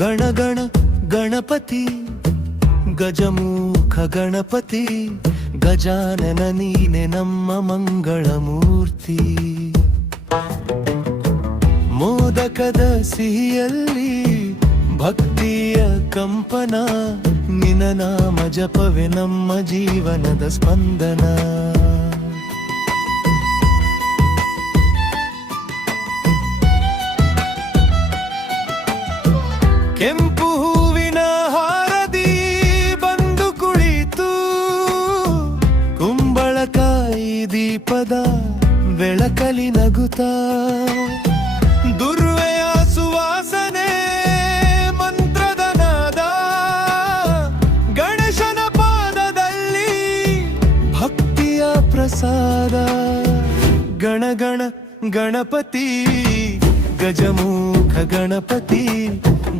ಗಣ ಗಣ ಗಣಪತಿ ಗಜಮುಖ ಗಣಪತಿ ಗಜಾನನ ನೀನೆ ನಮ್ಮ ಮಂಗಳ ಮೂರ್ತಿ. ಮೋದಕದ ಸಿಹಿಯಲ್ಲಿ ಭಕ್ತಿಯ ಕಂಪನ, ನಿನ್ನ ನಾಮ ಜಪವೇ ನಮ್ಮ ಜೀವನದ ಸ್ಪಂದನ. ಕೆಂಪು ಹೂವಿನ ಹಾರದಿ ಬಂದು ಕುಳಿತು, ಕುಂಬಳಕಾಯಿ ದೀಪದ ಬೆಳಕಲಿ ನಗುತ್ತಾ, ದುರ್ವೆಯ ಸುವಾಸನೆ ಮಂತ್ರದ ನಾದ, ಗಣೇಶನ ಪಾದದಲ್ಲಿ ಭಕ್ತಿಯ ಪ್ರಸಾದ. ಗಣ ಗಣ ಗಣಪತಿ ಗಜಮುಖ ಗಣಪತಿ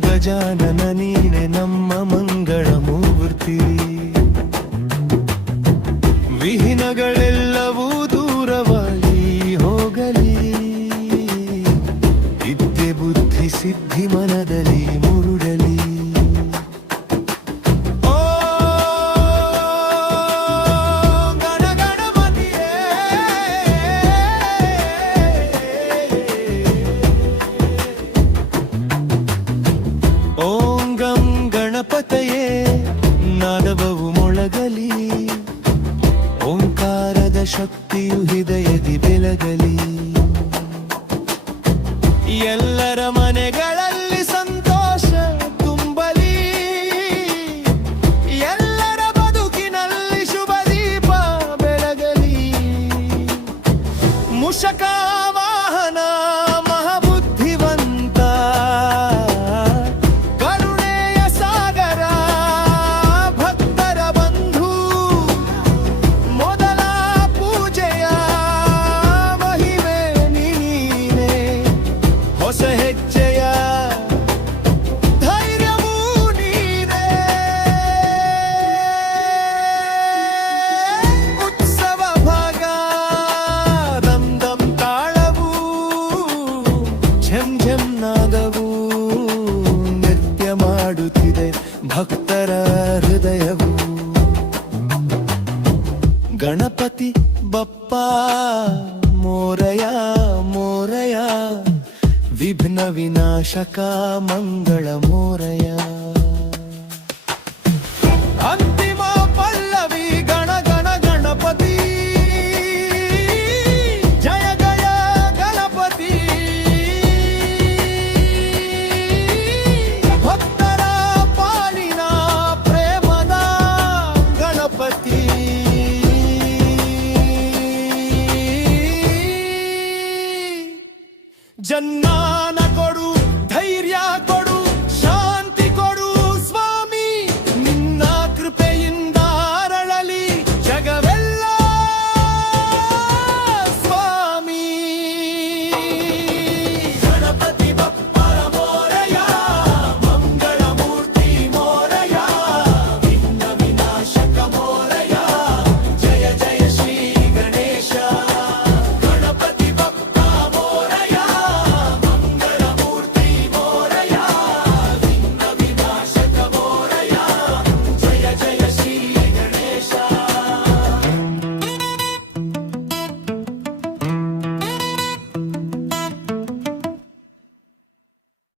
ಗಜಾನನ ನೀನೆ ನಮ್ಮ ಮಂಗಳ ಮೂರ್ತಿ. ವಿಘ್ನಗಳೆಲ್ಲವೂ ದೂರವಾಗಿ ಹೋಗಲಿ, ವಿದ್ಯೆ ಬುದ್ಧಿ ಸಿದ್ಧಿ ಮನದಲ್ಲಿ ಮುರುಡಲಿ. ಓಂ ಗಂ ಗಣಪತಯೇ ನಾದವವು ಮೊಳಗಲಿ, ಓಂಕಾರದ ಶಕ್ತಿಯು ಹೃದಯದಿ ಬೆಳಗಲಿ. ಎಲ್ಲರ ಮನೆಗಳಲ್ಲಿ ಸಂತೋಷ ತುಂಬಲಿ, ಎಲ್ಲರ ಬದುಕಿನಲ್ಲಿ ಶುಭ ದೀಪ ಬೆಳಗಲಿ. ಮುಷಕ ವಾಹನ ಮಹಾಬುದ್ಧಿವಂತ, ಕರುಣೆಯ ಸಾಗರ ಭಕ್ತರ ಬಂಧು, ಮೊದಲ ಪೂಜೆಯ ಮಹಿಮೆ ನೀನೇ, ಹೊಸ ಹೆಜ್ಜೆಯ ಧೈರ್ಯವೂ ನೀನೇ. ಉತ್ಸವ ಭಾಗ ದಮ್ ದಮ್ ತಾಳವು, ಝಂ ಝಂ ನಾದವು ನೃತ್ಯ ಮಾಡುತ್ತಿದೆ ಭಕ್ತರ ಹೃದಯವು. ಗಣಪತಿ ಬಪ್ಪ ಮೋರಯ ಮೋರಯ, ವಿಘ್ನ ವಿನಾಶಕ ಮಂಗಳ ಮೋರಯ. ಅಂತಿಮ ಪಲ್ಲವಿ ಗಣ ಗಣ ಗಣಪತಿ, ಜಯ ಜಯ ಗಣಪತಿ. ಭಕ್ತರ ಪಾಲಿನ ಪ್ರೇಮದ ಗಣಪತಿ. ಜನ್ಮಾನ ಕೊಡು, ಧೈರ್ಯ ಕೊಡು.